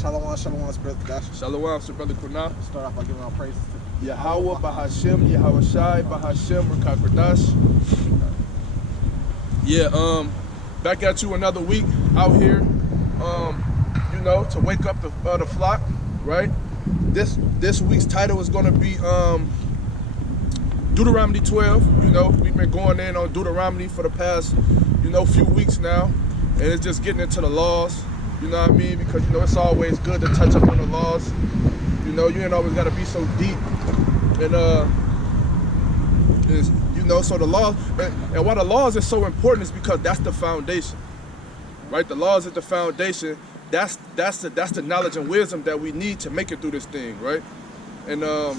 Shalom, shalom, it's Brother Kadash. Shalom, it's Brother Kunal. Start off by giving our praises to Yahweh, Bahashem, Yahawashi, Bahashem, Rakakradash. Yeah, back at you another week out here, you know, to wake up the flock, right? This week's title is gonna be Deuteronomy 12. You know, we've been going in on Deuteronomy for the past, you know, few weeks now, and it's just getting into the laws. You know what I mean? Because, you know, it's always good to touch up on the laws. You know, you ain't always got to be so deep. And, you know, so the laws, and why the laws are so important is because that's the foundation, right? The laws is the foundation. That's the knowledge and wisdom that we need to make it through this thing, right? And and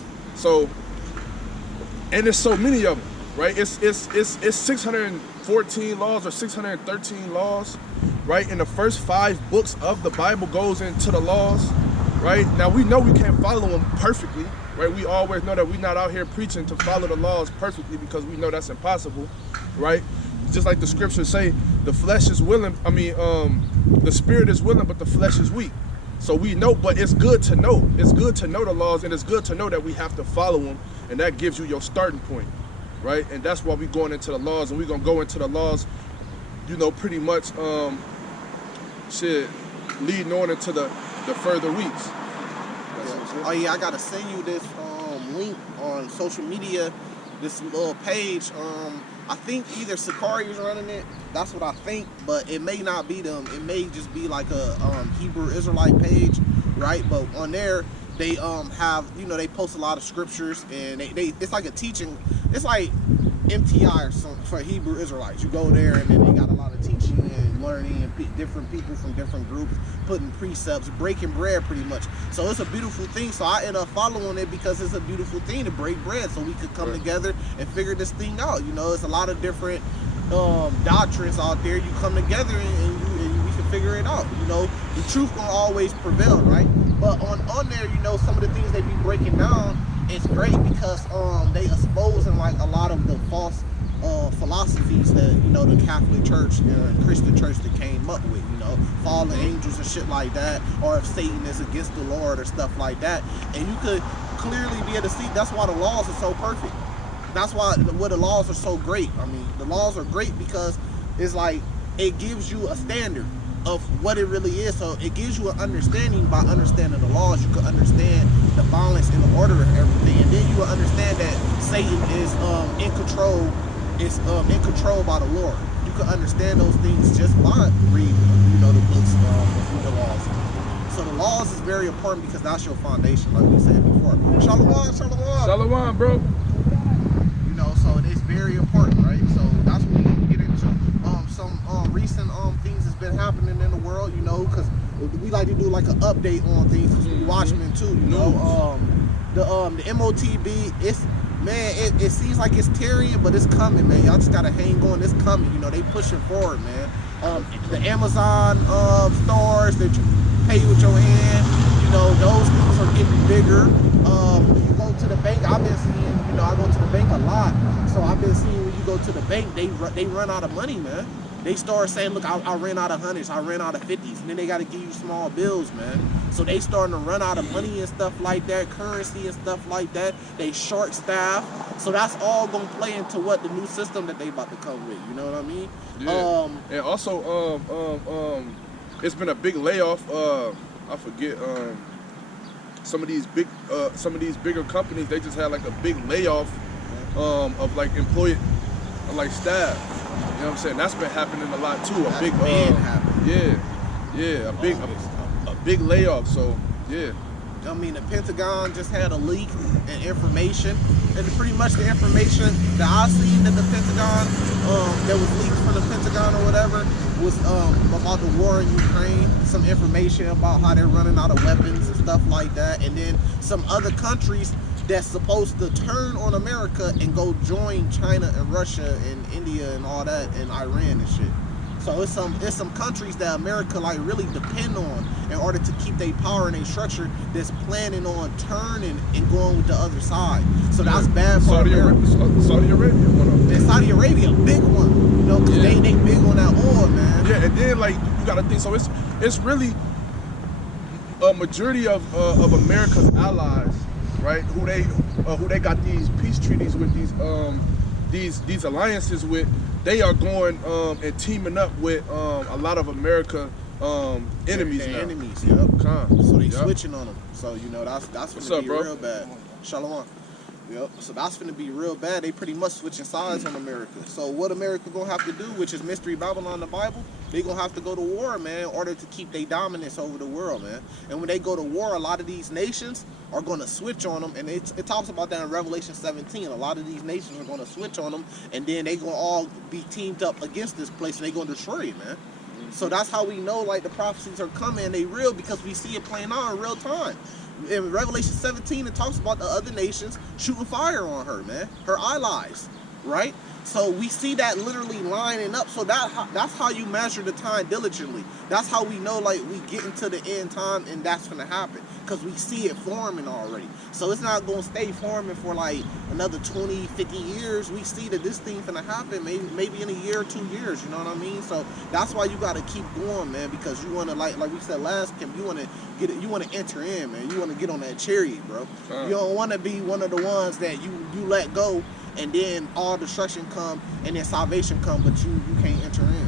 there's so many of them, right? It's 614 laws or 613 laws. Right, and the first 5 books of the Bible goes into the laws, right? Now we know we can't follow them perfectly, right? We always know that we're not out here preaching to follow the laws perfectly because we know that's impossible, right? Just like the scriptures say, the flesh is willing, the spirit is willing, but the flesh is weak. So we know, but it's good to know. It's good to know the laws, and it's good to know that we have to follow them, and that gives you your starting point, right? And that's why we're going into the laws, and we're going to go into the laws, you know, pretty much leading on into the further weeks. Oh yeah, I gotta send you this link on social media, this little page. I think either Sakari is running it. That's what I think, but it may not be them. It may just be like a Hebrew Israelite page, right? But on there, they have, you know, they post a lot of scriptures, and they it's like a teaching. It's like MTI or something for Hebrew Israelites. You go there, and then they got a lot of teaching and learning, and different people from different groups putting precepts, breaking bread pretty much. So it's a beautiful thing. So I end up following it because it's a beautiful thing to break bread, so we could come together and figure this thing out. You know, it's a lot of different doctrines out there. You come together and we can figure it out. You know, the truth gonna always prevail, right? But on there, you know, some of the things they be breaking down, it's great because they exposing like a lot of the false philosophies that, you know, the Catholic Church and Christian Church that came up with, you know, fallen angels and shit like that, or if Satan is against the Lord or stuff like that. And you could clearly be able to see that's why the laws are so perfect. That's why the laws are so great. I mean, the laws are great because it's like it gives you a standard of what it really is. So it gives you an understanding. By understanding the laws, you can understand the balance and the order of everything, and then you will understand that Satan is in control. Is in control by the Lord. You can understand those things just by reading, you know, the books of the laws. So the laws is very important because that's your foundation, like we said before. Shalom, shalom. Shalom, bro. You know, so it is very important, right? So that's what we're gonna get into. Some recent things that's been happening in the world, you know, because we like to do like an update on things because we watchmen too, you know. The MOTB, it's, man, it seems like it's tarrying, but it's coming, man. Y'all just gotta hang on. It's coming. You know, they pushing forward, man. The Amazon stores that you pay with your hand, you know, those things are getting bigger. When you go to the bank, I've been seeing, you know, I go to the bank a lot, so I've been seeing when you go to the bank, they run out of money, man. They start saying, look, I ran out of hundreds, I ran out of 50s, and then they got to give you small bills, man. So they starting to run out of money and stuff like that, currency and stuff like that. They short staff. So that's all going to play into what the new system that they about to come with, you know what I mean? Yeah. And also, it's been a big layoff. I forget, some of these bigger companies, they just had like a big layoff of like employee, like staff. You know what I'm saying? That's been happening a lot too. A big layoff. So yeah. I mean, the Pentagon just had a leak in information, and pretty much the information that I seen that the Pentagon, that was leaked from the Pentagon or whatever, was about the war in Ukraine. Some information about how they're running out of weapons and stuff like that, and then some other countries that's supposed to turn on America and go join China and Russia and India and all that, and Iran and shit. So it's some countries that America like really depend on in order to keep their power and their structure, that's planning on turning and going with the other side. So that's bad for America. Saudi Arabia, one of them. And Saudi Arabia, big one, you know, because they big on that oil, man. Yeah, and then like you gotta think. So it's really, a majority of America's allies, right? Who they got these peace treaties with, these alliances with, they are going and teaming up with a lot of America enemies now. Enemies, yep. So they Yep. switching on them. So you know that's gonna be real bad. Shalom. Yep. So that's gonna be real bad. They pretty much switching sides on America. So what America gonna have to do, which is Mystery Babylon, the Bible, they gonna have to go to war, man, in order to keep their dominance over the world, man. And when they go to war, a lot of these nations are gonna switch on them, and it talks about that in Revelation 17. A lot of these nations are gonna switch on them, and then they gonna all be teamed up against this place, and they gonna destroy it, man. So that's how we know, like, the prophecies are coming, and they real, because we see it playing out in real time. In Revelation 17, it talks about the other nations shooting fire on her, man, her allies, right? So we see that literally lining up. So that's how you measure the time diligently. That's how we know, like, we get into the end time, and that's gonna happen, because we see it forming already. So it's not gonna stay forming for like another 20, 50 years. We see that this thing's gonna happen maybe in a year or 2 years, you know what I mean? So that's why you gotta keep going, man, because you wanna, like we said last camp, you wanna get it, you wanna enter in, man. You wanna get on that chariot, bro. You don't wanna be one of the ones that you let go, and then all destruction come, and then salvation come, but you can't enter in.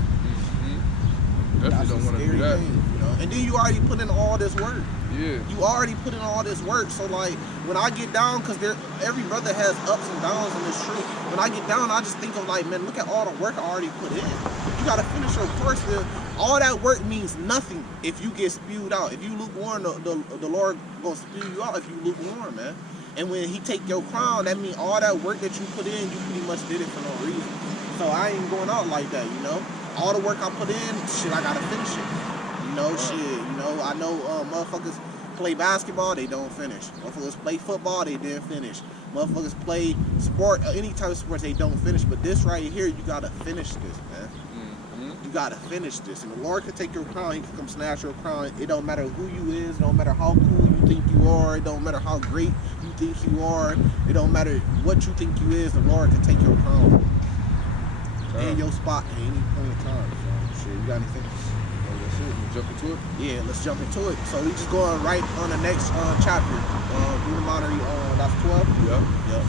Definitely don't want to do that. Thing, you know? And then you already put in all this work. Yeah. You already put in all this work. So like when I get down, because every brother has ups and downs in this truth. When I get down, I just think of like, man, look at all the work I already put in. You gotta finish your course. All that work means nothing if you get spewed out. If you lukewarm, the Lord gonna spew you out if you lukewarm, man. And when He take your crown, that means all that work that you put in, you pretty much did it for no reason. So I ain't going out like that, you know. All the work I put in, shit, I gotta finish it. You know, shit, you know, I know motherfuckers play basketball, they don't finish. Motherfuckers play football, they didn't finish. Motherfuckers play sport, any type of sports, they don't finish. But this right here, you gotta finish this, man. You gotta finish this. And the Lord can take your crown, He can come snatch your crown. It don't matter who you is, it don't matter how cool you think you are, it don't matter how great you think you are, it don't matter what you think you is, the Lord can take your crown. And your spot at any point in time. So, shit, you got anything? That's it. We'll jump into it? Yeah, let's jump into it. So we just going right on the next chapter. Deuteronomy, that's 12? Yep.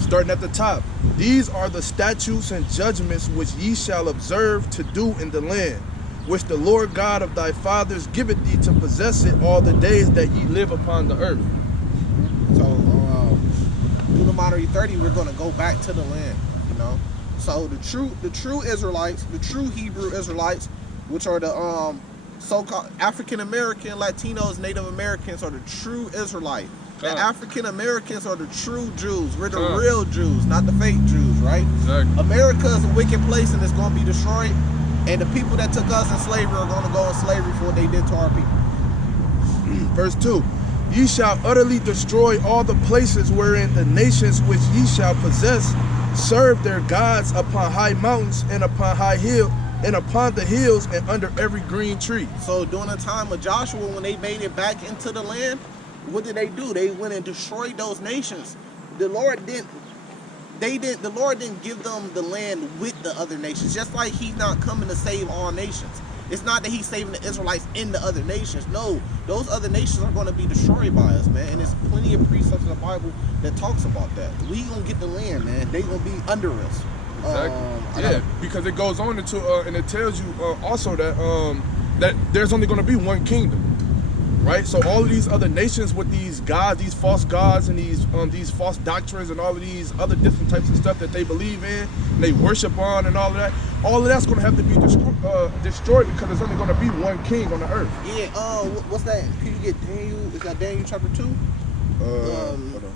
Starting at the top. These are the statutes and judgments which ye shall observe to do in the land, which the Lord God of thy fathers giveth thee to possess it all the days that ye live upon the earth. So, Deuteronomy 30, we're going to go back to the land, you know. So the true Israelites, the true Hebrew Israelites, which are the so-called African American, Latinos, Native Americans, are the true Israelite. The African Americans are the true Jews. We're the real Jews, not the fake Jews, right? Exactly. America is a wicked place, and it's going to be destroyed. And the people that took us in slavery are going to go in slavery for what they did to our people. Verse 2. Ye shall utterly destroy all the places wherein the nations which ye shall possess serve their gods upon high mountains and upon high hill and upon the hills and under every green tree. So during the time of Joshua, when they made it back into the land, what did they do? They went and destroyed those nations. The Lord didn't give them the land with the other nations. Just like He's not coming to save all nations. It's not that He's saving the Israelites in the other nations. No, those other nations are going to be destroyed by us, man. And there's plenty of precepts in the Bible that talks about that. We gonna get the land, man. They gonna be under us. Exactly. Because it goes on into and it tells you also that that there's only going to be one kingdom, right? So all of these other nations with these gods, these false gods, and these false doctrines, and all of these other different types of stuff that they believe in, and they worship on, and all of that's going to have to be destroyed because there's only going to be one king on the earth. Yeah. What's that? Can you get Daniel? Is that Daniel chapter 2? Hold on.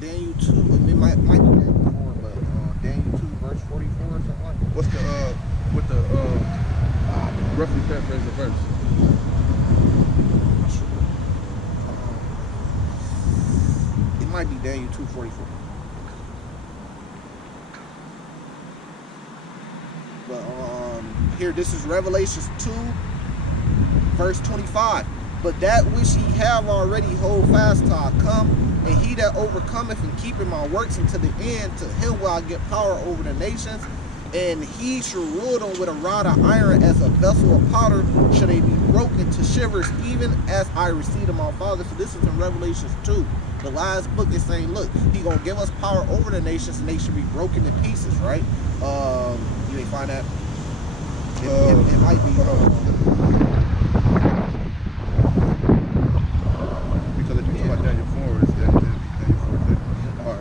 Daniel 2. It might be Daniel 4, but Daniel 2 verse 44 or something like that. What's the roughly paraphrase the verse? I'm not sure. It might be Daniel 2:44. But here, this is Revelation 2, verse 25. But that which ye have already hold fast till I come, and he that overcometh and keepeth my works unto the end, to him will I give power over the nations, And he shall rule them with a rod of iron as a vessel of powder, shall they be broken to shivers, even as I received of my father. So this is in Revelations 2. The last book is saying, look, he gonna give us power over the nations, and they should be broken in pieces, right? You ain't find that? It might be. Because if you talk about Daniel 4, it's Daniel 4. All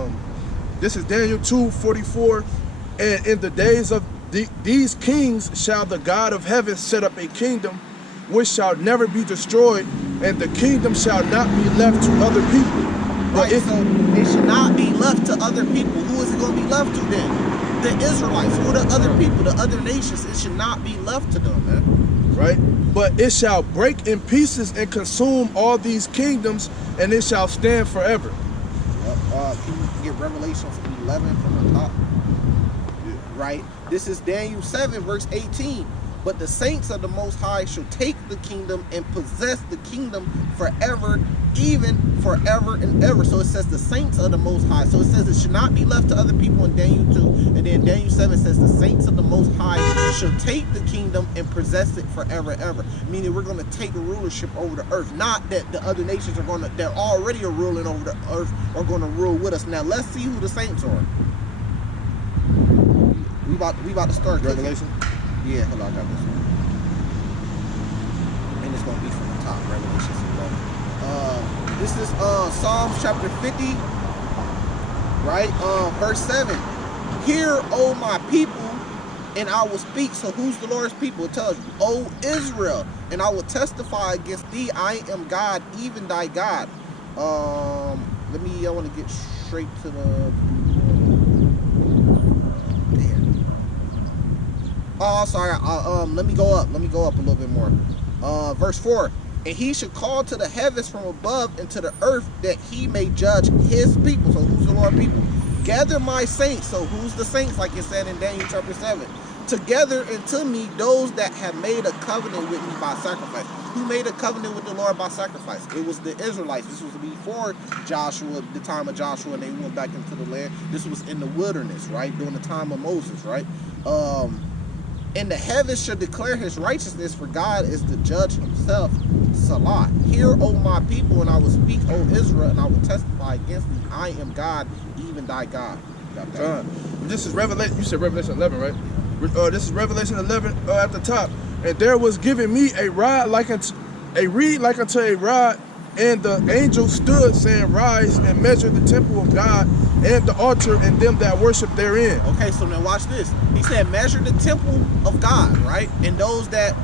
right. This is Daniel 2:44. And in the days of these kings shall the God of heaven set up a kingdom which shall never be destroyed, and the kingdom shall not be left to other people. Right, so it should not be left to other people. Who is it going to be left to then? The Israelites. Who are the other people, the other nations? It should not be left to them, man. Right? But it shall break in pieces and consume all these kingdoms, and it shall stand forever. Yep. Can you get Revelations 11 from the top? Yeah. Right? This is Daniel 7, verse 18. But the saints of the Most High shall take the kingdom and possess the kingdom forever, even forever and ever. So it says the saints of the Most High. So it says it should not be left to other people in Daniel 2. And then Daniel 7 says the saints of the Most High shall take the kingdom and possess it forever and ever. Meaning we're going to take a rulership over the earth. Not that the other nations are going to, they're already ruling over the earth, are going to rule with us. Now let's see who the saints are. We about to start Revelation. Yeah, hold on, I got this one. And it's gonna be from the top, Revelation 11. This is Psalms chapter 50, right? Verse 7. Hear, O my people, and I will speak. So who's the Lord's people? It tells you, O Israel, and I will testify against thee. I am God, even thy God. I want to get straight to the. Oh, sorry. Let me go up. Let me go up a little bit more. Verse 4. And he should call to the heavens from above and to the earth, that he may judge his people. So who's the Lord people? Gather my saints. So who's the saints? Like it said in Daniel chapter 7. Together unto me those that have made a covenant with me by sacrifice. Who made a covenant with the Lord by sacrifice? It was the Israelites. This was before Joshua, the time of Joshua, and they went back into the land. This was in the wilderness, right? During the time of Moses, right? And the heavens shall declare his righteousness, for God is the judge himself. Salah. Hear, O my people, and I will speak, O Israel, and I will testify against thee. I am God, even thy God. This is Revelation. You said Revelation 11, right? This is Revelation 11 at the top. And there was given me a rod like unto a reed like unto a rod, and the angel stood, saying, Rise and measure the temple of God and the altar and them that worship therein. Okay, so now watch this. He said, measure the temple of God, right? And those that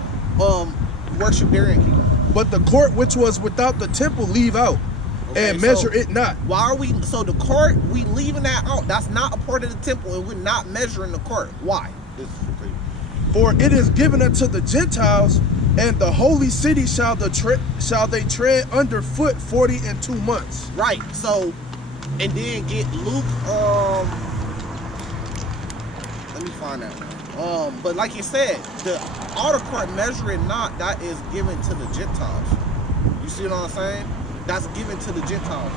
worship therein. But the court which was without the temple leave out, okay, and measure it not. Why are we, so the court, we leaving that out. That's not a part of the temple, and we're not measuring the court. Why? For it is given unto the Gentiles, and the holy city shall they tread underfoot 42 months. Right. So, and then get Luke. Let me find that one. But like you said, the outer court measuring not, that is given to the Gentiles. You see what I'm saying? That's given to the Gentiles.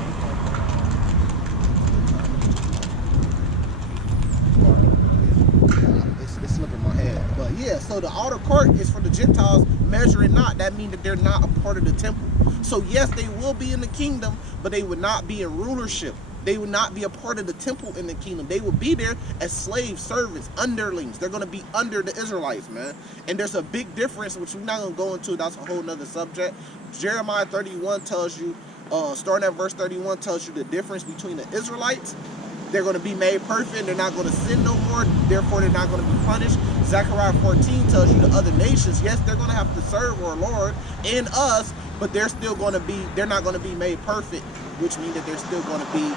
It's slipping my head. But yeah, so the outer court is for the Gentiles, measuring not. That means that they're not a part of the temple. So yes, they will be in the kingdom, but they would not be in rulership. They would not be a part of the temple in the kingdom. They would be there as slaves, servants, underlings. They're going to be under the Israelites, man. And there's a big difference, which we're not going to go into. That's a whole nother subject. Jeremiah 31 tells you, starting at verse 31, tells you the difference between the Israelites. They're going to be made perfect. They're not going to sin no more. Therefore, they're not going to be punished. Zechariah 14 tells you the other nations, yes, they're going to have to serve our Lord and us, but they're still going to be, they're not going to be made perfect, which means that they're still going to be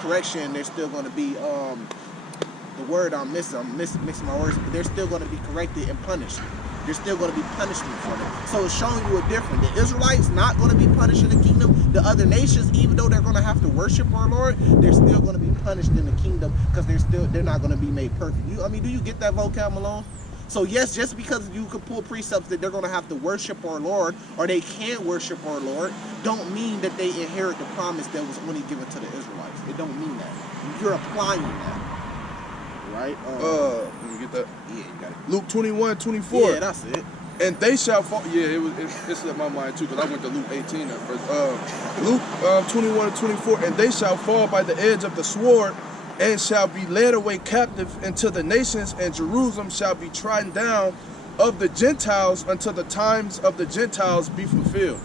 correction. They're still going to be, the word I'm mixing my words, but they're still going to be corrected and punished. There's still going to be punishment for them. So it's showing you a difference. The Israelites not going to be punished in the kingdom. The other nations, even though they're going to have to worship our Lord, they're still going to be punished in the kingdom because they're not going to be made perfect. Do you get that vocab, Malone? So yes, just because you can pull precepts that they're going to have to worship our Lord, or they can worship our Lord, don't mean that they inherit the promise that was only given to the Israelites. It don't mean that. You're applying that. right? Let me get that. Yeah, you got it. Luke 21:24. Yeah, that's it. And they shall fall. Yeah, it slipped my mind too, because I went to Luke 18 at first. Luke 21:24. And they shall fall by the edge of the sword, and shall be led away captive into the nations, and Jerusalem shall be trodden down of the Gentiles until the times of the Gentiles be fulfilled.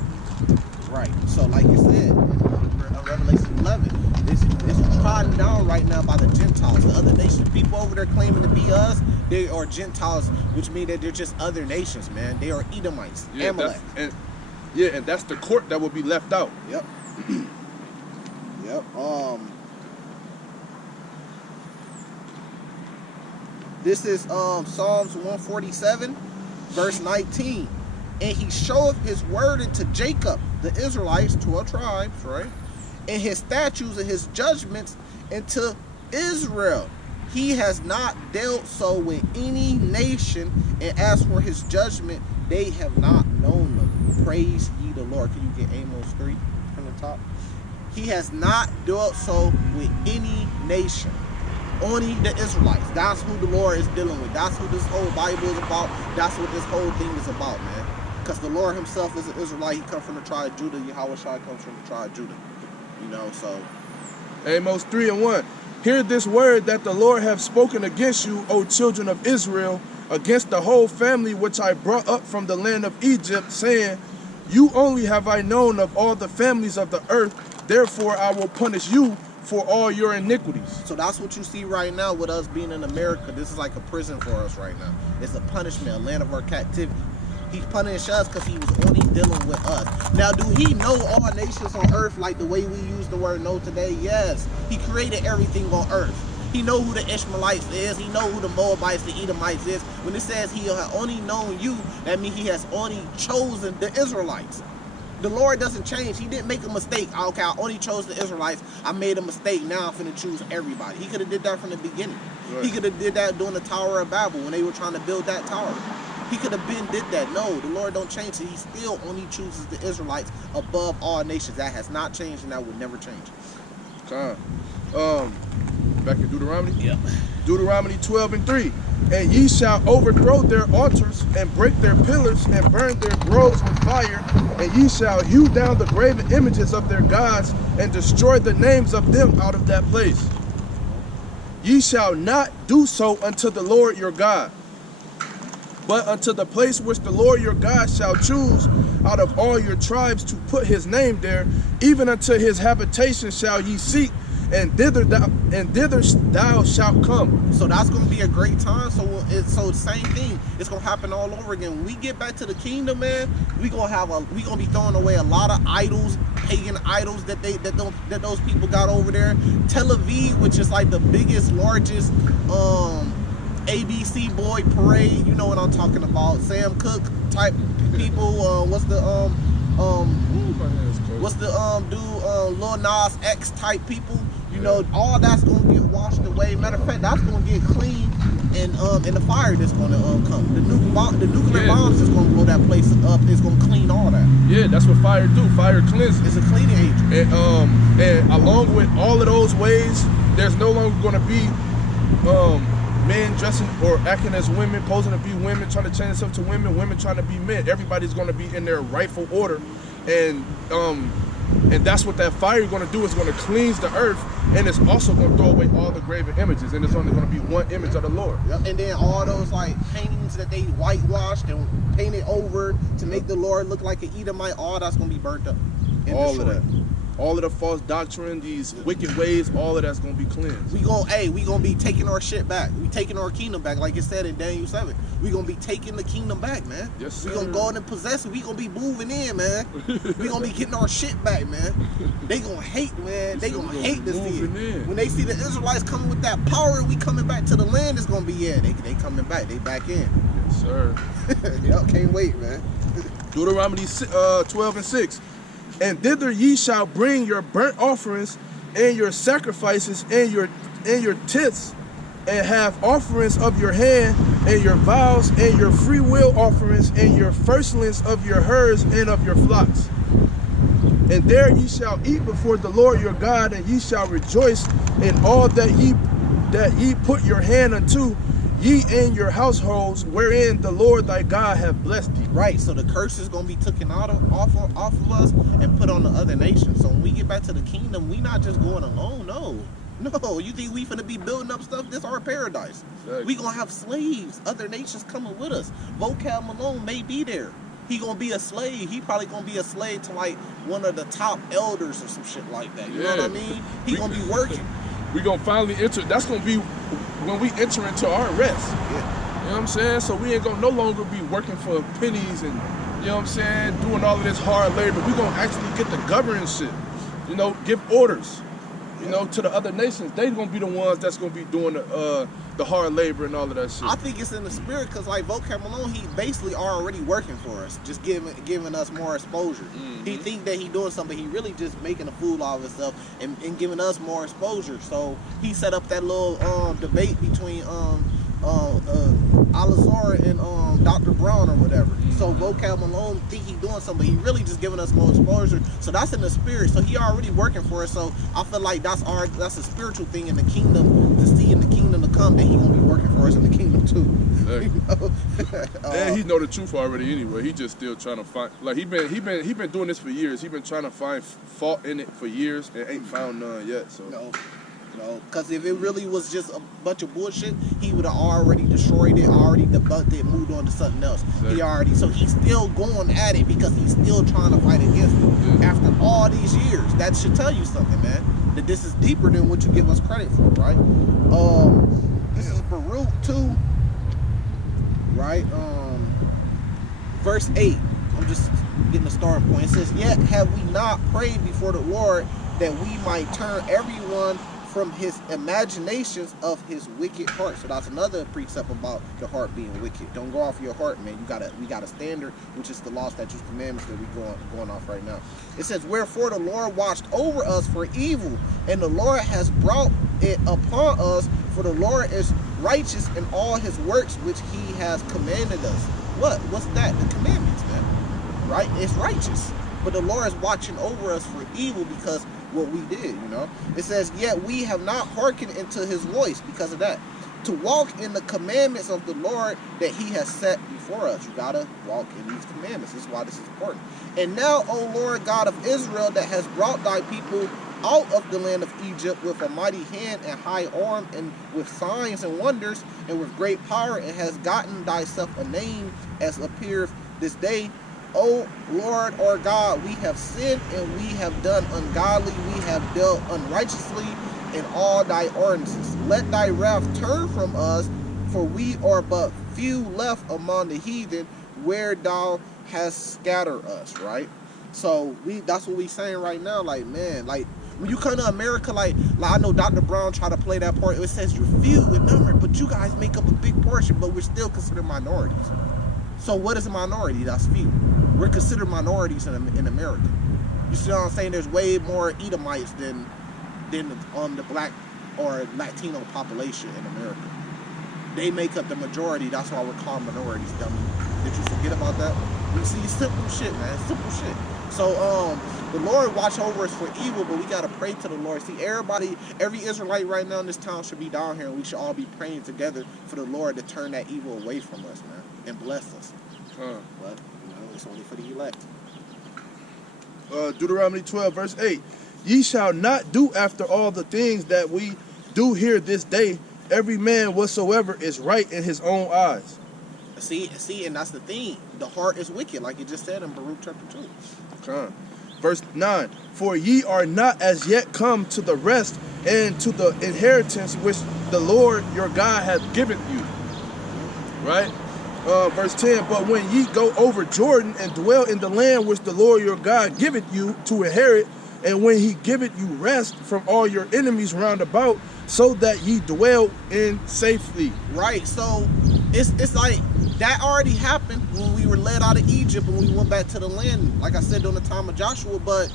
Right. So, like you said, in Revelation 11, this is trodden down right now by the Gentiles. The other nation people over there claiming to be us, they are Gentiles, which mean that they're just other nations, man. They are Edomites, Amalek. And that's the court that will be left out. Yep. Yep. This is Psalms 147, verse 19. And he showeth his word unto Jacob, the Israelites, 12 tribes, right? And his statutes and his judgments into Israel. He has not dealt so with any nation, and as for his judgment, they have not known them. Praise ye the Lord. Can you get Amos 3 from the top? He has not dealt so with any nation. Only the Israelites. That's who the Lord is dealing with. That's who this whole Bible is about. That's what this whole thing is about, man. Because the Lord himself is an Israelite. He comes from the tribe of Judah. Yahweh Shai comes from the tribe of Judah. You know, so. Amos 3:1. Hear this word that the Lord hath spoken against you, O children of Israel, against the whole family which I brought up from the land of Egypt, saying, you only have I known of all the families of the earth, therefore I will punish you for all your iniquities. So that's what you see right now with us being in America. This is like a prison for us right now. It's a punishment, a land of our captivity. He punished us because he was only dealing with us. Now, do he know all nations on earth like the way we use the word know today? Yes. He created everything on earth. He know who the Ishmaelites is. He know who the Moabites, the Edomites is. When it says he has only known you, that means he has only chosen the Israelites. The Lord doesn't change. He didn't make a mistake. Okay, I only chose the Israelites. I made a mistake. Now I'm finna choose everybody. He could have did that from the beginning. Right. He could have did that during the Tower of Babel when they were trying to build that tower. He could have been did that. No, the Lord don't change it. He still only chooses the Israelites above all nations. That has not changed, and that will never change. Back in Deuteronomy? Yep. Deuteronomy 12:3. And ye shall overthrow their altars, and break their pillars, and burn their groves with fire, and ye shall hew down the graven images of their gods, and destroy the names of them out of that place. Ye shall not do so unto the Lord your God, but unto the place which the Lord your God shall choose out of all your tribes to put his name there, even unto his habitation shall ye seek, and thither thou shalt come. So that's going to be a great time. So the same thing. It's going to happen all over again. When we get back to the kingdom, man, we going to be throwing away a lot of idols, pagan idols that those people got over there. Tel Aviv, which is like the biggest, largest ABC boy parade. You know what I'm talking about. Sam Cooke type people. What's the dude, Lil Nas X type people. You know, all that's gonna get washed away. Matter of fact, that's gonna get clean in the fire that's gonna come. The nuclear bombs is gonna blow that place up. It's gonna clean all that. Yeah, that's what fire do. Fire cleanses. It's a cleaning agent. And along with all of those ways, there's no longer gonna be men dressing or acting as women, posing to be women, trying to change themselves to women, women trying to be men. Everybody's gonna be in their rightful order, and that's what that fire is going to do. Is going to cleanse the earth, and it's also going to throw away all the graven images, and it's only going to be one image of the Lord. Yep. And then all those like paintings that they whitewashed and painted over to make the Lord look like an Edomite, all that's going to be burnt up. All destroyed. Of that. All of the false doctrine, these wicked ways, all of that's gonna be cleansed. We gonna be taking our shit back. We taking our kingdom back, like it said in Daniel 7. We gonna be taking the kingdom back, man. Yes, sir. We gonna go in and possess it. We gonna be moving in, man. We gonna be getting our shit back, man. They gonna hate, man. They gonna hate this thing. When they see the Israelites coming with that power, we coming back to the land. It's gonna be they coming back. They back in. Yes, sir. Yep, can't wait, man. Deuteronomy 12:6. And thither ye shall bring your burnt offerings and your sacrifices and your tithes, and have offerings of your hand, and your vows, and your free will offerings, and your firstlings of your herds and of your flocks. And there ye shall eat before the Lord your God, and ye shall rejoice in all that ye that ye put your hand unto, ye and your households, wherein the Lord thy God hath blessed thee. Right, so the curse is gonna be taken off of us and put on the other nations. So when we get back to the kingdom, we not just going alone. No, you think we finna be building up stuff? This our paradise. Exactly. We gonna have slaves, other nations coming with us. Vocab Malone may be there. He gonna be a slave. He probably gonna be a slave to like one of the top elders or some shit like that. You know what I mean? He gonna be working. We gonna finally enter. That's gonna be when we enter into our rest. Yeah. You know what I'm saying? So we ain't gonna no longer be working for pennies and, you know what I'm saying, doing all of this hard labor. We gonna actually get the governance shit. You know, give orders. You know, to the other nations. They gonna be the ones that's gonna be doing the hard labor and all of that shit. I think it's in the spirit because like Vocab Malone, he basically already working for us, just giving us more exposure. He think that he doing something, he really just making a fool out of himself and giving us more exposure. So he set up that little debate between Alizar and Dr. Brown or whatever. So Vocab Malone think he doing something, he really just giving us more exposure. So that's in the spirit. So he already working for us. So I feel like that's a spiritual thing in the kingdom, to see in the kingdom to come, that he gonna be working for us in the kingdom too. Exactly. And he know the truth already anyway. He just still trying to find, like he been doing this for years. He been trying to find fault in it for years and ain't found none yet. So No, because if it really was just a bunch of bullshit, he would have already destroyed it, already debunked it, moved on to something else. Exactly. So he's still going at it because he's still trying to fight against it. Yeah. After all these years, that should tell you something, man. That this is deeper than what you give us credit for, right? This is Baruch 2, right? Verse 8. I'm just getting the starting point. It says, "Yet have we not prayed before the Lord that we might turn everyone from his imaginations of his wicked heart." So that's another precept about your heart being wicked. Don't go off your heart, man. We got a standard, which is the law, statutes, commandments that we going off right now. It says, "Wherefore the Lord watched over us for evil, and the Lord has brought it upon us, for the Lord is righteous in all his works which he has commanded us." What's that? The commandments, man. Right? It's righteous. But the Lord is watching over us for evil because what we did, you know. It says, "Yet we have not hearkened into his voice," because of that, "to walk in the commandments of the Lord that he has set before us." You gotta walk in these commandments. This is why this is important. "And now, O Lord God of Israel, that has brought thy people out of the land of Egypt with a mighty hand and high arm, and with signs and wonders, and with great power, and has gotten thyself a name as appeareth this day. O Lord our God, we have sinned and we have done ungodly, we have dealt unrighteously in all thy ordinances. Let thy wrath turn from us, for we are but few left among the heathen, where thou hast scattered us," right? So that's what we saying right now. Like, man, like when you come to America, like I know Dr. Brown tried to play that part. It says you're few in number, but you guys make up a big portion, but we're still considered minorities. So what is a minority? That's few. We're considered minorities in America. You see what I'm saying? There's way more Edomites than the black or Latino population in America. They make up the majority. That's why we're called minorities, dummy. Did you forget about that? You see, simple shit, man. Simple shit. So the Lord watch over us for evil, but we gotta pray to the Lord. See, every Israelite right now in this town should be down here, and we should all be praying together for the Lord to turn that evil away from us, man, and bless us. But it's only for the elect. Deuteronomy 12, verse 8. "Ye shall not do after all the things that we do here this day, every man whatsoever is right in his own eyes." See, and that's the thing. The heart is wicked, like it just said in Baruch chapter 2. Verse 9. "For ye are not as yet come to the rest and to the inheritance which the Lord your God hath given you." Right? Verse 10, "But when ye go over Jordan and dwell in the land which the Lord your God giveth you to inherit, and when he giveth you rest from all your enemies round about, so that ye dwell in safety." Right, so it's like that already happened when we were led out of Egypt and we went back to the land, like I said, during the time of Joshua. But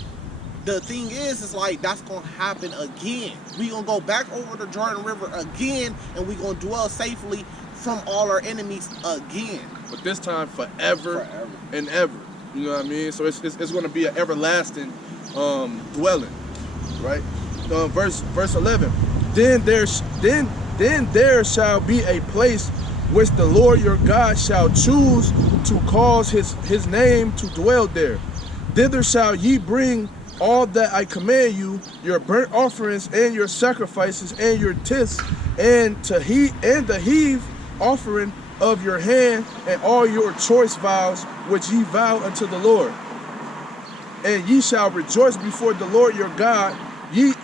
the thing is, it's like that's gonna happen again. We gonna go back over the Jordan River again, and we gonna dwell safely from all our enemies again. But this time forever and ever. You know what I mean? So it's going to be an everlasting dwelling, right? Verse 11. Then then there shall be a place which the Lord your God shall choose to cause his name to dwell there. Thither shall ye bring all that I command you, your burnt offerings and your sacrifices and your tithes, and the heave offering of your hand, and all your choice vows which ye vow unto the Lord. And ye shall rejoice before the Lord your God, ye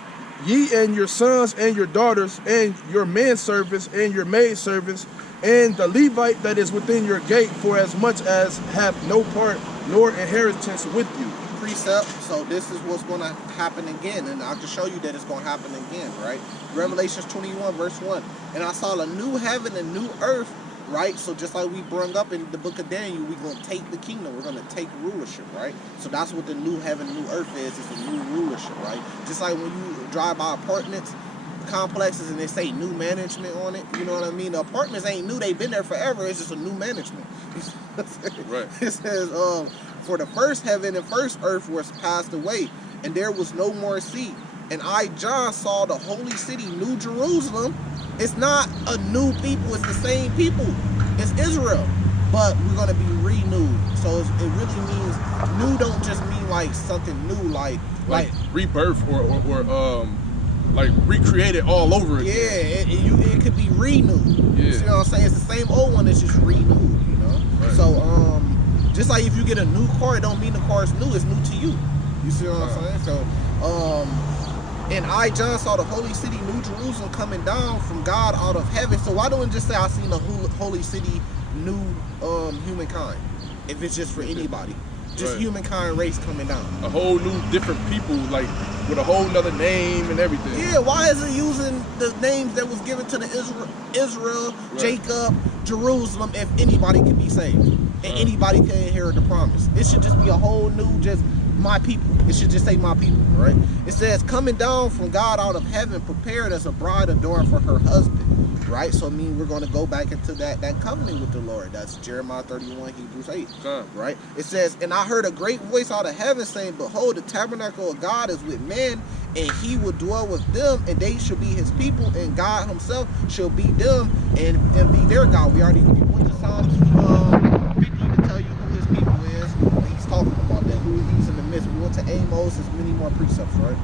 and your sons and your daughters, and your manservants and your maidservants, and the Levite that is within your gate, for as much as have no part nor inheritance with you. Precept. So this is what's going to happen again, and I can show you that it's going to happen again, right? Revelations 21 verse 1. And I saw a new heaven and new earth, right? So just like we brung up in the book of Daniel, we're going to take the kingdom. We're going to take rulership, right? So that's what the new heaven, new earth is. It's a new rulership, right? Just like when you drive by apartments complexes and they say new management on it, you know what I mean? The apartments ain't new. They've been there forever. It's just a new management. Right. It says, for the first heaven and first earth was passed away, and there was no more sea. And I, John, saw the holy city, New Jerusalem. It's not a new people. It's the same people. It's Israel. But we're going to be renewed. So it really means new don't just mean like something new, like rebirth or like recreated all over again. Yeah, it could be renewed. Yeah. You see what I'm saying? It's the same old one, it's just renewed, you know? Right. So, just like if you get a new car, it don't mean the car is new, it's new to you. You see what I'm saying? So, and I, John, saw the holy city, New Jerusalem, coming down from God out of heaven. So why don't we just say I seen the holy city, new humankind? If it's just for anybody. Just humankind race coming down. A whole new different people, like with a whole nother name and everything. Yeah, why is it using the names that was given to the Israel, Jacob, Jerusalem, if anybody can be saved and anybody can inherit the promise? It should just be a whole new, just my people. It should just say my people, right? It says coming down from God out of heaven, prepared as a bride adorned for her husband. Right, so I mean we're going to go back into that covenant with the Lord. That's Jeremiah 31, Hebrews 8. Right, it says, and I heard a great voice out of heaven saying, behold, the tabernacle of God is with men, and he will dwell with them, and they shall be his people, and God himself shall be them and be their God. We already went to Psalm 50 to tell you who his people is. He's talking about that, who he's in the midst. We went to Amos. There's many more precepts, right?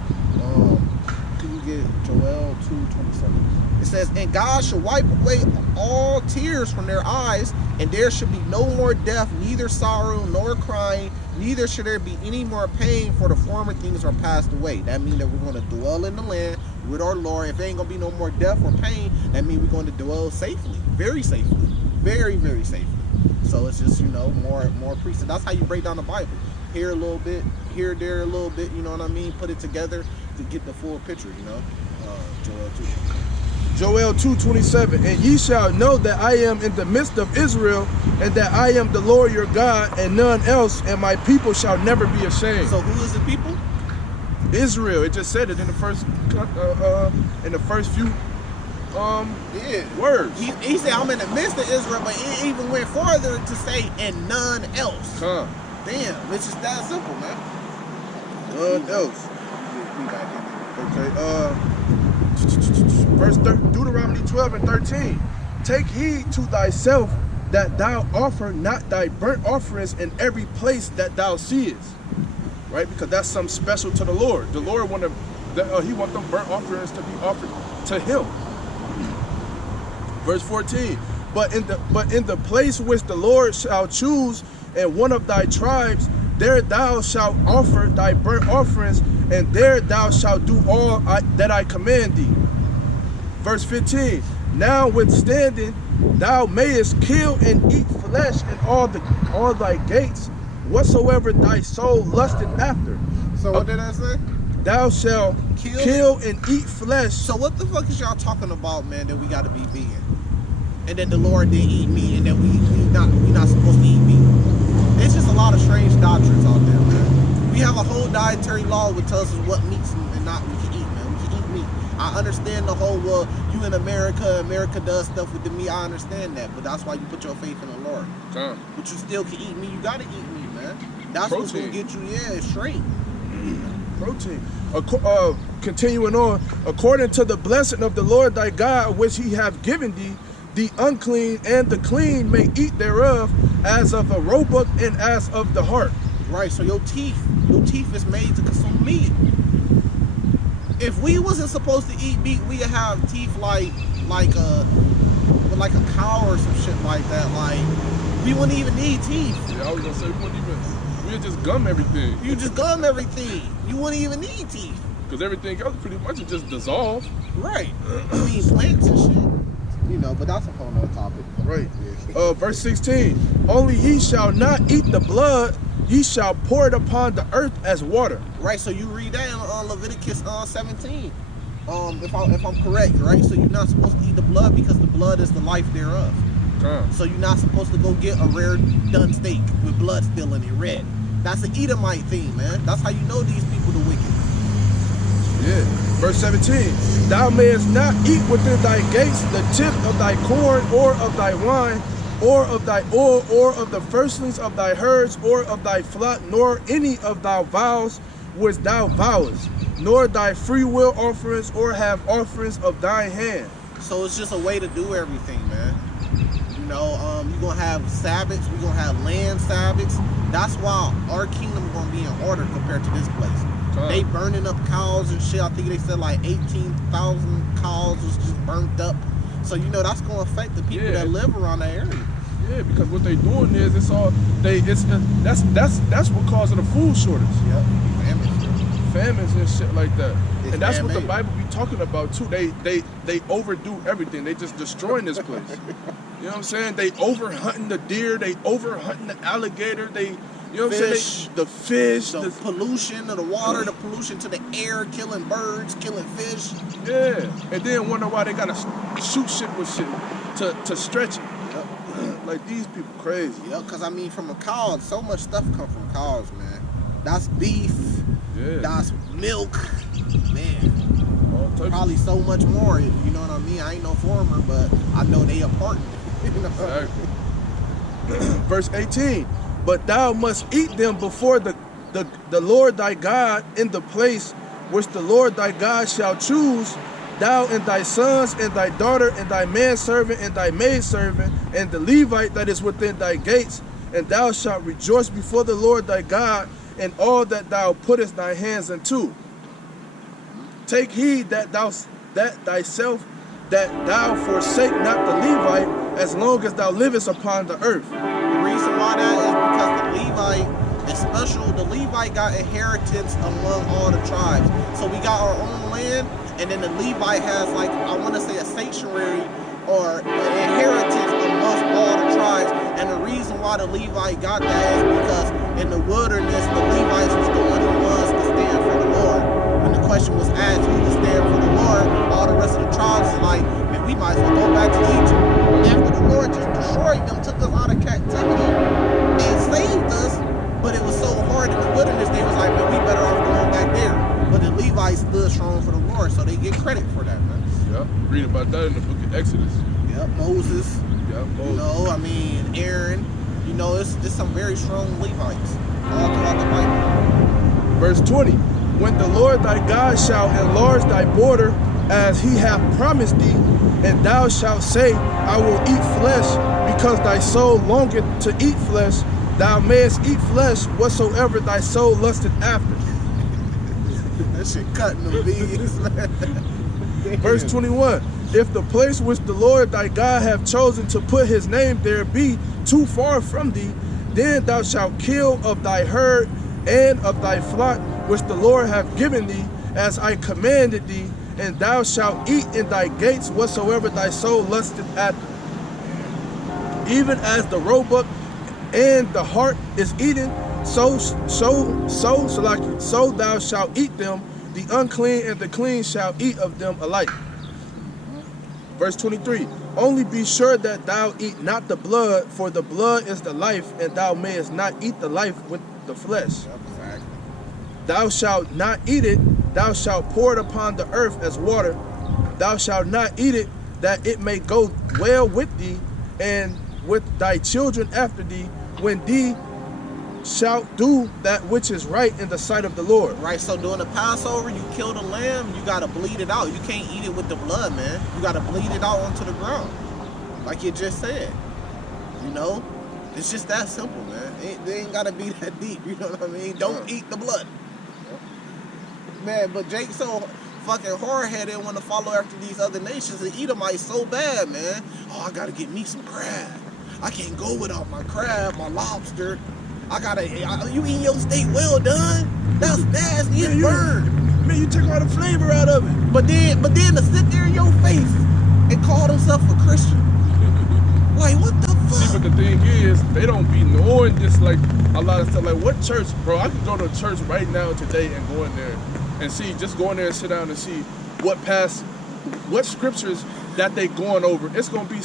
Can you get Joel 2:27? It says, and God shall wipe away all tears from their eyes, and there shall be no more death, neither sorrow nor crying, neither shall there be any more pain, for the former things are passed away. That means that we're going to dwell in the land with our Lord. If there ain't going to be no more death or pain, that means we're going to dwell safely, very safely, very, very safely. So it's just, you know, more precept. That's how you break down the Bible. Here a little bit, here, there a little bit, you know what I mean? Put it together to get the full picture, you know? Joel 2. Joel 2:27, and ye shall know that I am in the midst of Israel, and that I am the Lord your God, and none else, and my people shall never be ashamed. So who is the people? Israel. It just said it in the first few words. He said I'm in the midst of Israel, but it even went farther to say and none else. Damn, it's just that simple, man. None else. Okay. Deuteronomy 12:13. Take heed to thyself that thou offer not thy burnt offerings in every place that thou seest. Right? Because that's something special to the Lord. The Lord he want them burnt offerings to be offered to him. Verse 14. But in the place which the Lord shall choose in one of thy tribes, there thou shalt offer thy burnt offerings, and there thou shalt do all that I command thee. Verse 15, notwithstanding, thou mayest kill and eat flesh in all thy gates, whatsoever thy soul lusted after. So what did I say? Thou shalt kill and eat flesh. So what the fuck is y'all talking about, man, that we got to be vegan? And that the Lord didn't eat meat, and that we not supposed to eat meat? It's just a lot of strange doctrines out there, man. We have a whole dietary law which tells us what meats and not we can eat, man. We can eat meat. I understand the whole, well, you in America does stuff with the meat. I understand that, but that's why you put your faith in the Lord. But you still can eat meat. You gotta eat meat, man. That's what's gonna get you, straight. protein. Continuing on, according to the blessing of the Lord thy God, which he hath given thee, the unclean and the clean may eat thereof, as of a roebuck and as of the hart. Right, so your teeth is made to consume meat. If we wasn't supposed to eat meat, we would have teeth like a cow or some shit like that. Like, we wouldn't even need teeth. Yeah, I was gonna say we'd just gum everything. You just gum everything. You wouldn't even need teeth. Because everything else pretty much is just dissolve. Right. I mean, plants and shit. You know, but that's a whole nother topic. Right. Verse 16. Only ye shall not eat the blood, ye shall pour it upon the earth as water. Right, so you read that in Leviticus 17. If I'm correct, right? So you're not supposed to eat the blood because the blood is the life thereof. So you're not supposed to go get a rare done steak with blood still in it, red. That's an Edomite thing, man. That's how you know these people the wicked. Yeah. Verse 17. Thou mayest not eat within thy gates the tip of thy corn, or of thy wine, or of thy oil, or of the firstlings of thy herds, or of thy flock, nor any of thy vows which thou vowest, nor thy free will offerings, or have offerings of thine hand. So it's just a way to do everything, man. You know, you're gonna have Sabbaths, we're gonna have land Sabbaths. That's why our kingdom gonna be in order compared to this place. They burning up cows and shit. I think they said like 18,000 cows was just burnt up. So you know that's gonna affect the people that live around that area. Yeah, because what they doing is that's what causing the food shortage. Yep. Famines and shit like that. It's and that's man-made. what the Bible be talking about too. They overdo everything. They just destroying this place. You know what I'm saying? They over hunting the deer. They over hunting the alligator. They, you know what I'm saying? The fish, the pollution of the water, the pollution to the air, killing birds, killing fish. Yeah, and then wonder why they gotta shoot shit with shit to stretch it. Yep. Like these people crazy. Yep, because I mean from a cow, so much stuff come from cows, man. That's beef. Yeah. That's milk. Man. Probably so much more. You know what I mean? I ain't no farmer, but I know they a part. You know? Exactly. Verse 18. But thou must eat them before the Lord thy God in the place which the Lord thy God shall choose, thou and thy sons and thy daughter and thy manservant and thy maidservant and the Levite that is within thy gates, and thou shalt rejoice before the Lord thy God in all that thou puttest thy hands unto. Take heed that thou forsake not the Levite as long as thou livest upon the earth. The reason why that is because the Levite is special. The Levite got inheritance among all the tribes. So we got our own land, and then the Levite has, like, I want to say a sanctuary or an inheritance amongst all the tribes. And the reason why the Levite got that is because in the wilderness, the Levites was the only ones to stand for the Lord. When the question was asked who to stand for the Lord, all the rest of the tribes was like, man, we might as well go back to Egypt. After the Lord just destroyed them, took us out of captivity, and saved us, but it was so hard in the wilderness, they was like, man, we better off going back there. But the Levites stood strong for the Lord, so they get credit for that, man. Yep, read about that in the book of Exodus. Yep, Moses. Yep, Moses. You know, I mean, Aaron. You know, it's some very strong Levites all throughout the Bible. Verse 20. When the Lord thy God shall enlarge thy border as he hath promised thee, and thou shalt say, I will eat flesh, because thy soul longeth to eat flesh, thou mayest eat flesh whatsoever thy soul lusteth after. That shit cutting them beans, man. Verse 21. If the place which the Lord thy God hath chosen to put his name there be too far from thee, then thou shalt kill of thy herd and of thy flock which the Lord hath given thee, as I commanded thee, and thou shalt eat in thy gates whatsoever thy soul lusteth after. Even as the roebuck and the hart is eaten, so thou shalt eat them. The unclean and the clean shall eat of them alike. Verse 23. Only be sure that thou eat not the blood, for the blood is the life, and thou mayest not eat the life with the flesh. Exactly. Thou shalt not eat it, thou shalt pour it upon the earth as water. Thou shalt not eat it, that it may go well with thee, and with thy children after thee, when thee shalt do that which is right in the sight of the Lord. Right, so during the Passover, you kill the lamb, you gotta bleed it out. You can't eat it with the blood, man. You gotta bleed it out onto the ground, like you just said. You know, it's just that simple, man. It ain't gotta be that deep. You know what I mean? Don't eat the blood, man. But Jake so fucking hard-headed want to follow after these other nations and Edomites so bad, man. Oh, I gotta get me some crab. I can't go without my crab, my lobster. You eat your steak well done? That's nasty. It's burned. Man, you take all the flavor out of it. But then to sit there in your face and call themselves a Christian. Like, what the fuck? See, but the thing is, they don't be knowing this, like, a lot of stuff. Like, what church, bro? I could go to a church right now today and go in there and see, just go in there and sit down and see what scriptures that they going over. It's going to be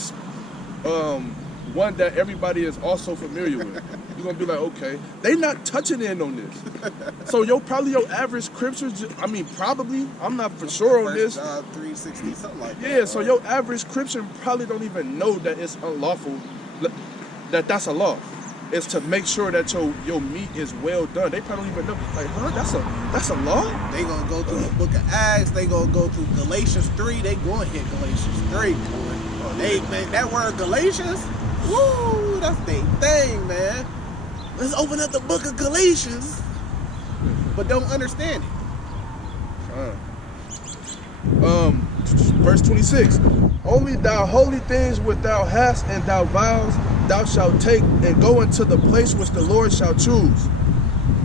one that everybody is also familiar with. You're going to be like, okay, they not touching in on this. So probably your average scriptures, probably, I'm not for sure on this. 360, something like that. Yeah, so your average Christian probably don't even know that it's unlawful, that's a law. It's to make sure that your meat is well done. They probably don't even know, like, huh, that's a law? They gonna go through the book of Acts, they gonna go through Galatians 3, they gonna hit Galatians 3. Oh, man, that word Galatians, woo, that's their thing, man. Let's open up the book of Galatians, but don't understand it. Verse 26. Only thou holy things which thou hast and thou vows thou shalt take and go into the place which the Lord shall choose.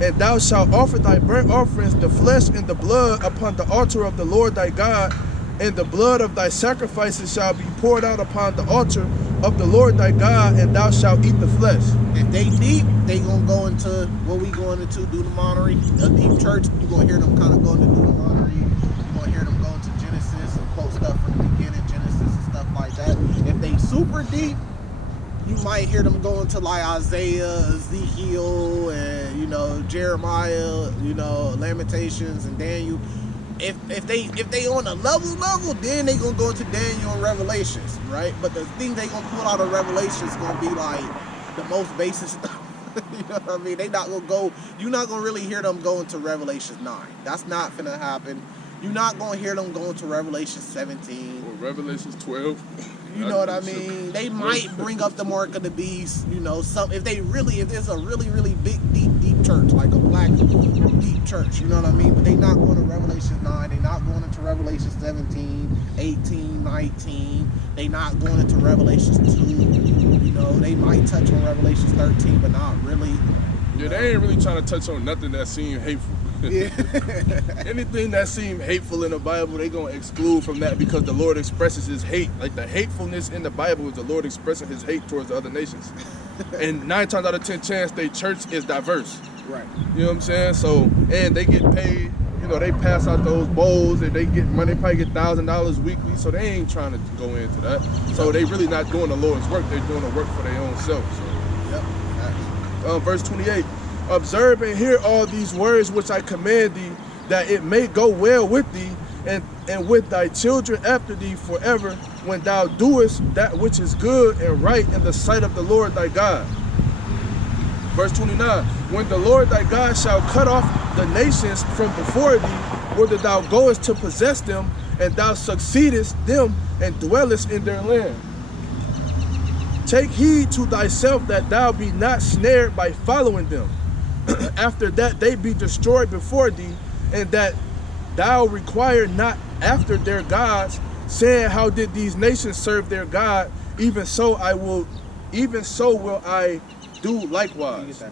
And thou shalt offer thy burnt offerings, the flesh and the blood, upon the altar of the Lord thy God, and the blood of thy sacrifices shall be poured out upon the altar of the Lord thy God, and thou shalt eat the flesh. If they deep, they gonna go into what we going into Deuteronomy, a deep church. You gonna hear them kind of going to Deuteronomy. You gonna hear them going to Genesis and quote stuff from the beginning, Genesis and stuff like that. If they super deep, you might hear them going to like Isaiah, Ezekiel, and Jeremiah, Lamentations and Daniel. If they on a level, then they gonna go into Daniel and Revelations, right? But the thing they gonna pull out of Revelations is gonna be like the most basic stuff. You know what I mean? They not gonna go. You're not gonna really hear them go into Revelation 9. That's not finna happen. You're not gonna hear them go into Revelation 17 or Revelation 12. You know what I mean? They might bring up the mark of the beast. If there's a really big, deep church, like a black deep church. You know what I mean? But they not going to Revelation 9. They not going into Revelation 17, 18, 19. They not going into Revelation 2. They might touch on Revelation 13, but not really. Yeah, they ain't really trying to touch on nothing that seems hateful. Yeah. Anything that seems hateful in the Bible, they gonna exclude from that because the Lord expresses his hate. Like the hatefulness in the Bible is the Lord expressing his hate towards the other nations. And 9 times out of 10 chance their church is diverse. Right. You know what I'm saying? So, and they get paid, they pass out those bowls and they get money, probably get $1,000 weekly, so they ain't trying to go into that. So they really not doing the Lord's work, they're doing the work for their own self. So. Yep. Verse 28. Observe and hear all these words which I command thee, that it may go well with thee and with thy children after thee forever, when thou doest that which is good and right in the sight of the Lord thy God. Verse 29. When the Lord thy God shall cut off the nations from before thee, whither thou goest to possess them, and thou succeedest them and dwellest in their land. Take heed to thyself that thou be not snared by following them. After that they be destroyed before thee, and that thou require not after their gods, saying, how did these nations serve their God? Even so will I do likewise.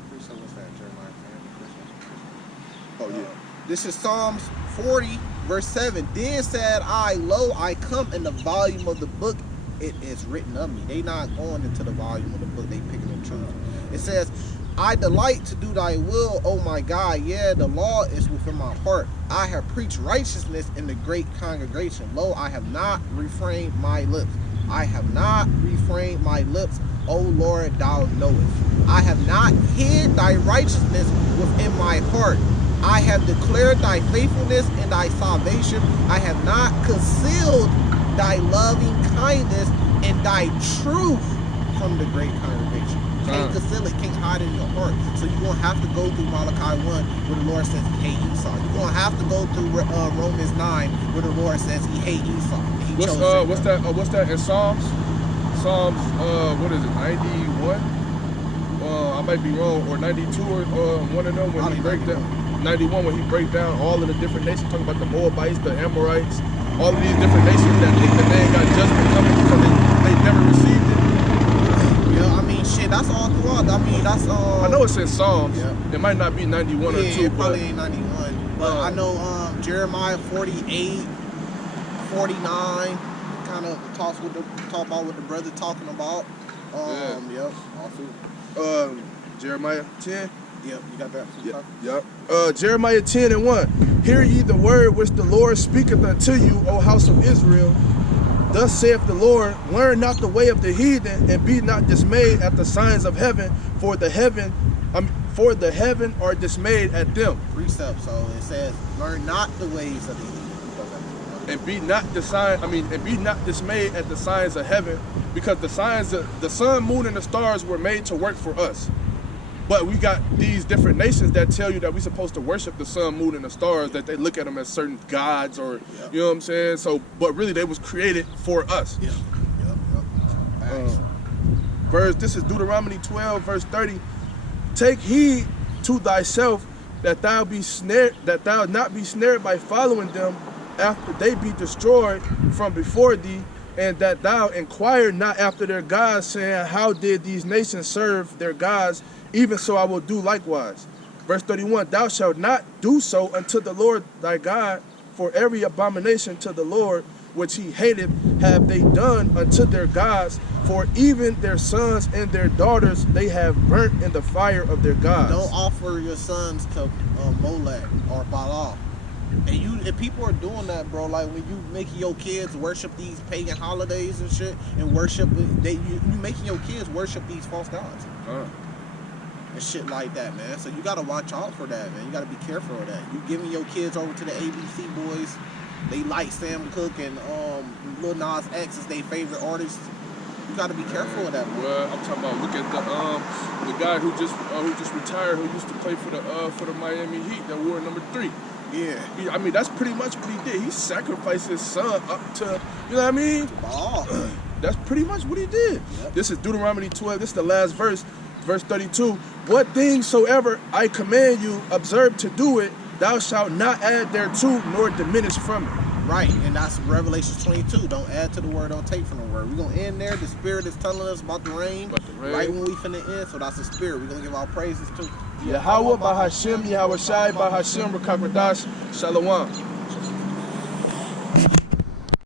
Oh yeah. This is Psalms 40, verse 7. Then said I, lo, I come in the volume of the book, it is written of me. They not going into the volume of the book, they picking and choosing. It says, I delight to do thy will, O my God. Yeah, the law is within my heart. I have preached righteousness in the great congregation. Lo, I have not refrained my lips. I have not refrained my lips, O Lord, thou knowest. I have not hid thy righteousness within my heart. I have declared thy faithfulness and thy salvation. I have not concealed thy loving kindness and thy truth from the great congregation. Can't conceal conceal it, can't hide in your heart. So you're gonna have to go through Malachi 1 where the Lord says he hate Esau. You're gonna have to go through Romans 9 where the Lord says he hate Esau. What's that in Psalms? Psalms, what is it, 91? I might be wrong, or 92, or one of them when he break down. 91 when he break down all of the different nations, talking about the Moabites, the Amorites, all of these different nations that think that they ain't got judgment coming because they never received it. Yeah, I mean, shit, that's all throughout. I mean, that's I know it's in Psalms. Yeah. It might not be 91 or 2, it probably ain't 91. But I know Jeremiah 48, 49, kind of talk about what the brother talking about. Yep, also. Jeremiah 10. Yep, you got that. Yep. Jeremiah 10 and 1. Hear ye the word which the Lord speaketh unto you, O house of Israel. Thus saith the Lord, learn not the way of the heathen, and be not dismayed at the signs of heaven, for the heaven are dismayed at them. Precept, so it says, learn not the ways of the heathen. And be not dismayed at the signs of heaven, because the signs of the sun, moon, and the stars were made to work for us. But we got these different nations that tell you that we're supposed to worship the sun, moon, and the stars, that they look at them as certain gods, or you know what I'm saying? So, but really they was created for us. This is Deuteronomy 12, verse 30. Take heed to thyself that thou not be snared by following them after they be destroyed from before thee, and that thou inquire not after their gods, saying, how did these nations serve their gods? Even so I will do likewise. Verse 31, thou shalt not do so unto the Lord thy God, for every abomination to the Lord which he hated have they done unto their gods, for even their sons and their daughters they have burnt in the fire of their gods. Don't offer your sons to Molech or Baal. And if people are doing that, bro, like when you making your kids worship these pagan holidays and shit, and worship, you making your kids worship these false gods. And shit like that, man. So you gotta watch out for that, man. You gotta be careful of that. You giving your kids over to the ABC boys, they like Sam Cooke and Lil Nas X is their favorite artist. You gotta be careful of that, man. Well, I'm talking about, look at the guy who just retired, who used to play for the Miami Heat, that wore number 3. Yeah. I mean, that's pretty much what he did. He sacrificed his son up to, you know what I mean? That's pretty much what he did. Yep. This is Deuteronomy 12. This is the last verse. Verse 32, what things soever I command you, observe to do it, thou shalt not add thereto, nor diminish from it. Right, and that's Revelation 22. Don't add to the word, don't take from the word. We're going to end there. The Spirit is telling us about the rain. Right when we finna end, so that's the Spirit. We're going to give our praises to Yahweh, Bahashim, Yahweh Shai, Bahashim, Rakakradash, Shalom.